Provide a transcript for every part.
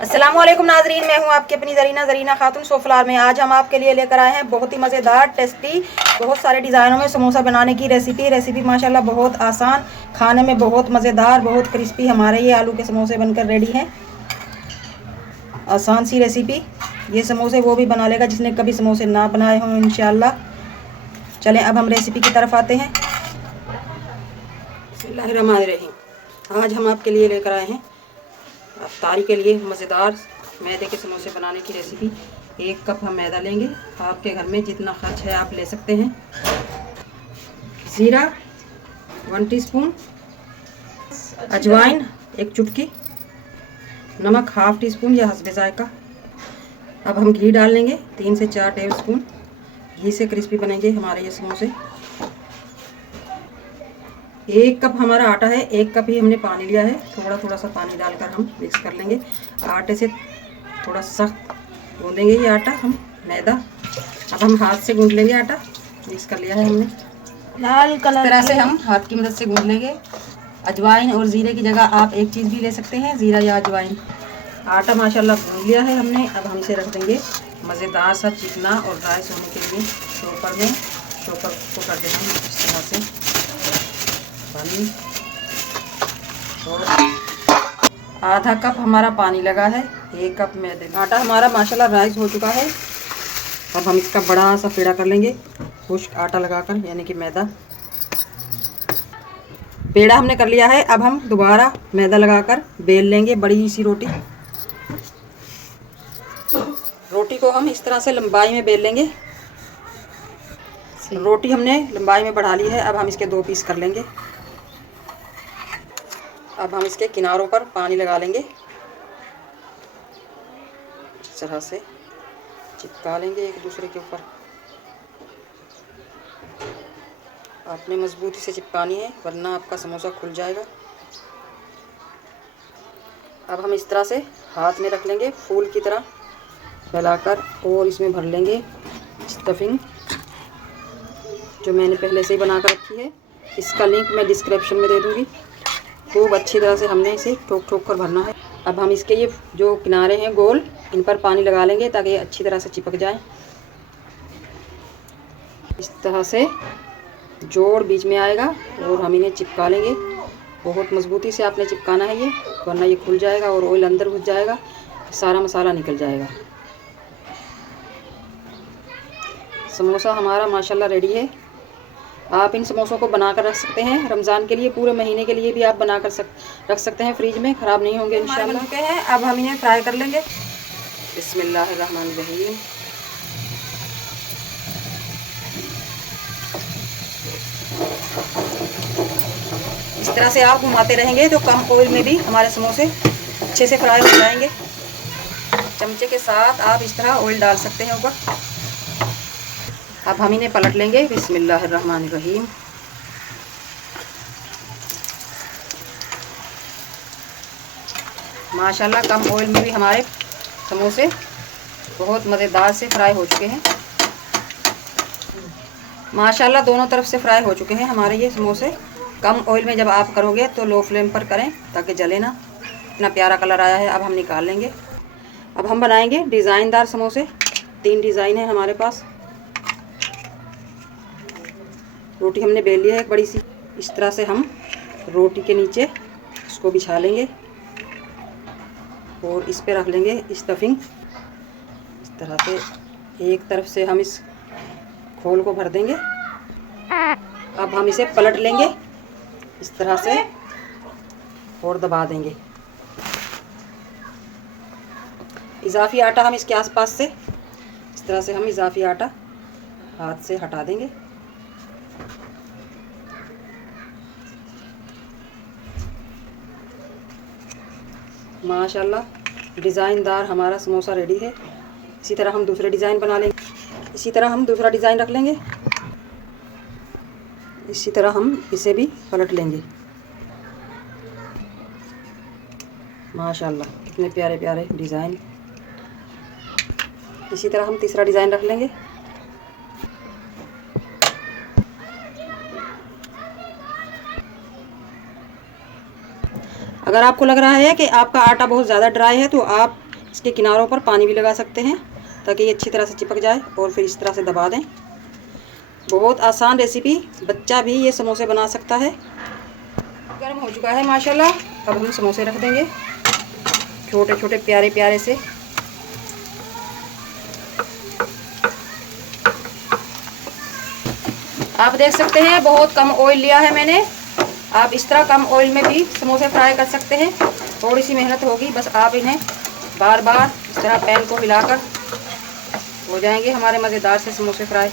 अस्सलामुअलैकुम नाजरीन, मैं हूं आपकी अपनी ज़रीना खातून सोफलार में। आज हम आपके लिए लेकर आए हैं बहुत ही मज़ेदार, टेस्टी, बहुत सारे डिज़ाइनों में समोसा बनाने की रेसिपी माशाल्लाह बहुत आसान, खाने में बहुत मज़ेदार, बहुत क्रिस्पी हमारे ये आलू के समोसे बनकर रेडी हैं। आसान सी रेसिपी, ये समोसे वो भी बना लेगा जिसने कभी समोसे ना बनाए हों इंशाल्लाह। चलें अब हम रेसिपी की तरफ आते हैं। बिस्मिल्लाहिर्रहमानिर्रहीम। आज हम आपके लिए लेकर आए हैं अफ्तारी के लिए मज़ेदार मैदे के समोसे बनाने की रेसिपी। 1 कप हम मैदा लेंगे, आपके घर में जितना खर्च है आप ले सकते हैं। ज़ीरा 1 टीस्पून, अजवाइन 1 चुटकी, नमक 1/2 टीस्पून या हस्बे जायका। अब हम घी डाल लेंगे 3 से 4 टेबल स्पून। घी से क्रिस्पी बनेंगे हमारे ये समोसे। 1 कप हमारा आटा है, 1 कप ही हमने पानी लिया है। थोड़ा थोड़ा सा पानी डालकर हम मिक्स कर लेंगे। आटे से थोड़ा सख्त गूंदेंगे ये आटा हम मैदा। अब हम हाथ से गूंद लेंगे आटा, मिक्स कर लिया है हमने लाल कलर। इस तरह से हम हाथ की मदद से गूंद लेंगे। अजवाइन और ज़ीरे की जगह आप एक चीज़ भी ले सकते हैं, ज़ीरा या अजवाइन। आटा माशाल्लाह गूंद लिया है हमने। अब हम इसे रख देंगे मज़ेदार सा चिकना और राइस होने के लिए शॉपर में। शॉपर को कर देना हम इस तरह से पानी, और आधा कप हमारा पानी लगा है। 1 कप मैदे। आटा हमारा माशाल्लाह राइस हो चुका है। अब हम इसका बड़ा सा पेड़ा कर लेंगे खुश्क आटा लगाकर, यानी कि मैदा। पेड़ा हमने कर लिया है। अब हम दोबारा मैदा लगाकर बेल लेंगे बड़ी सी रोटी। रोटी को हम इस तरह से लंबाई में बेल लेंगे। रोटी हमने लंबाई में बढ़ा ली है। अब हम इसके 2 पीस कर लेंगे। अब हम इसके किनारों पर पानी लगा लेंगे, इस तरह से चिपका लेंगे एक दूसरे के ऊपर। आपने मजबूती से चिपकानी है वरना आपका समोसा खुल जाएगा। अब हम इस तरह से हाथ में रख लेंगे फूल की तरह फैलाकर, और इसमें भर लेंगे स्टफिंग जो मैंने पहले से ही बना कर रखी है। इसका लिंक मैं डिस्क्रिप्शन में दे दूँगी। खूब अच्छी तरह से हमने इसे ठोक ठोक कर भरना है। अब हम इसके ये जो किनारे हैं गोल, इन पर पानी लगा लेंगे ताकि ये अच्छी तरह से चिपक जाए। इस तरह से जोड़ बीच में आएगा और हम इन्हें चिपका लेंगे। बहुत मज़बूती से आपने चिपकाना है ये, वरना ये खुल जाएगा और ऑयल अंदर घुस जाएगा, सारा मसाला निकल जाएगा। समोसा हमारा माशाल्लाह रेडी है। आप इन समोसों को बनाकर रख सकते हैं रमज़ान के लिए, पूरे महीने के लिए भी आप बनाकर रख सकते हैं फ्रिज में, ख़राब नहीं होंगे इंशाल्लाह। के हैं अब हम इन्हें फ्राई कर लेंगे। बिस्मिल्लाहिर्रहमानिर्रहीम। इस तरह से आप घुमाते रहेंगे तो कम ऑयल में भी हमारे समोसे अच्छे से फ्राई हो जाएंगे। चमचे के साथ आप इस तरह ऑयल डाल सकते हैं ऊपर। अब हम इन्हें पलट लेंगे। बिस्मिल्लाहिर्रहमानिर्रहीम। माशाल्लाह कम ऑयल में भी हमारे समोसे बहुत मज़ेदार से फ्राई हो चुके हैं। माशाल्लाह दोनों तरफ से फ्राई हो चुके हैं हमारे ये समोसे। कम ऑयल में जब आप करोगे तो लो फ्लेम पर करें ताकि जले ना। इतना प्यारा कलर आया है। अब हम निकाल लेंगे। अब हम बनाएंगे डिज़ाइनदार समोसे। 3 डिज़ाइन है हमारे पास। रोटी हमने बेल ली है एक बड़ी सी। इस तरह से हम रोटी के नीचे इसको बिछा लेंगे और इस पे रख लेंगे स्टफिंग। इस तरह से एक तरफ से हम इस खोल को भर देंगे। अब हम इसे पलट लेंगे इस तरह से और दबा देंगे। इजाफी आटा हम इसके आसपास से इस तरह से हम इजाफी आटा हाथ से हटा देंगे। माशाल्लाह डिज़ाइनदार हमारा समोसा रेडी है। इसी तरह हम दूसरे डिज़ाइन बना लेंगे। इसी तरह हम दूसरा डिज़ाइन रख लेंगे। इसी तरह हम इसे भी पलट लेंगे। माशाल्लाह कितने प्यारे प्यारे डिज़ाइन। इसी तरह हम तीसरा डिज़ाइन रख लेंगे। अगर आपको लग रहा है कि आपका आटा बहुत ज़्यादा ड्राई है तो आप इसके किनारों पर पानी भी लगा सकते हैं ताकि ये अच्छी तरह से चिपक जाए और फिर इस तरह से दबा दें। बहुत आसान रेसिपी, बच्चा भी ये समोसे बना सकता है। गर्म हो चुका है माशाल्लाह। अब हम समोसे रख देंगे छोटे छोटे प्यारे प्यारे से। आप देख सकते हैं बहुत कम ऑयल लिया है मैंने। आप इस तरह कम ऑयल में भी समोसे फ्राई कर सकते हैं। थोड़ी सी मेहनत होगी, बस आप इन्हें बार बार इस तरह पैन को हिलाकर, हो जाएंगे हमारे मज़ेदार से समोसे फ्राई।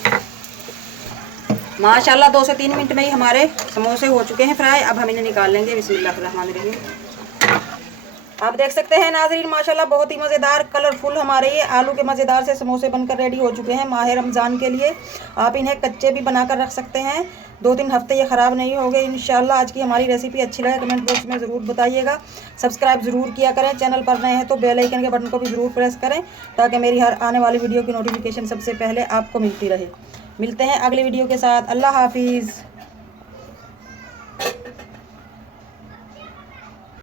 माशाल्लाह 2 से 3 मिनट में ही हमारे समोसे हो चुके हैं फ्राई। अब हम इन्हें निकाल लेंगे। बिस्मिल्लाहिर्रहमानिर्रहीम। आप देख सकते हैं नाज़रीन, माशाल्लाह बहुत ही मज़ेदार कलरफुल हमारे ये आलू के मज़ेदार से समोसे बनकर रेडी हो चुके हैं माह रमज़ान के लिए। आप इन्हें कच्चे भी बनाकर रख सकते हैं, 2-3 हफ्ते ये ख़राब नहीं होंगे इंशाल्लाह। आज की हमारी रेसिपी अच्छी लगे कमेंट बॉक्स में ज़रूर बताइएगा। सब्सक्राइब ज़रूर किया करें, चैनल पर नए हैं तो बेल आइकन के बटन को भी ज़रूर प्रेस करें ताकि मेरी हर आने वाली वीडियो की नोटिफिकेशन सबसे पहले आपको मिलती रहे। मिलते हैं अगली वीडियो के साथ। अल्लाह हाफिज़।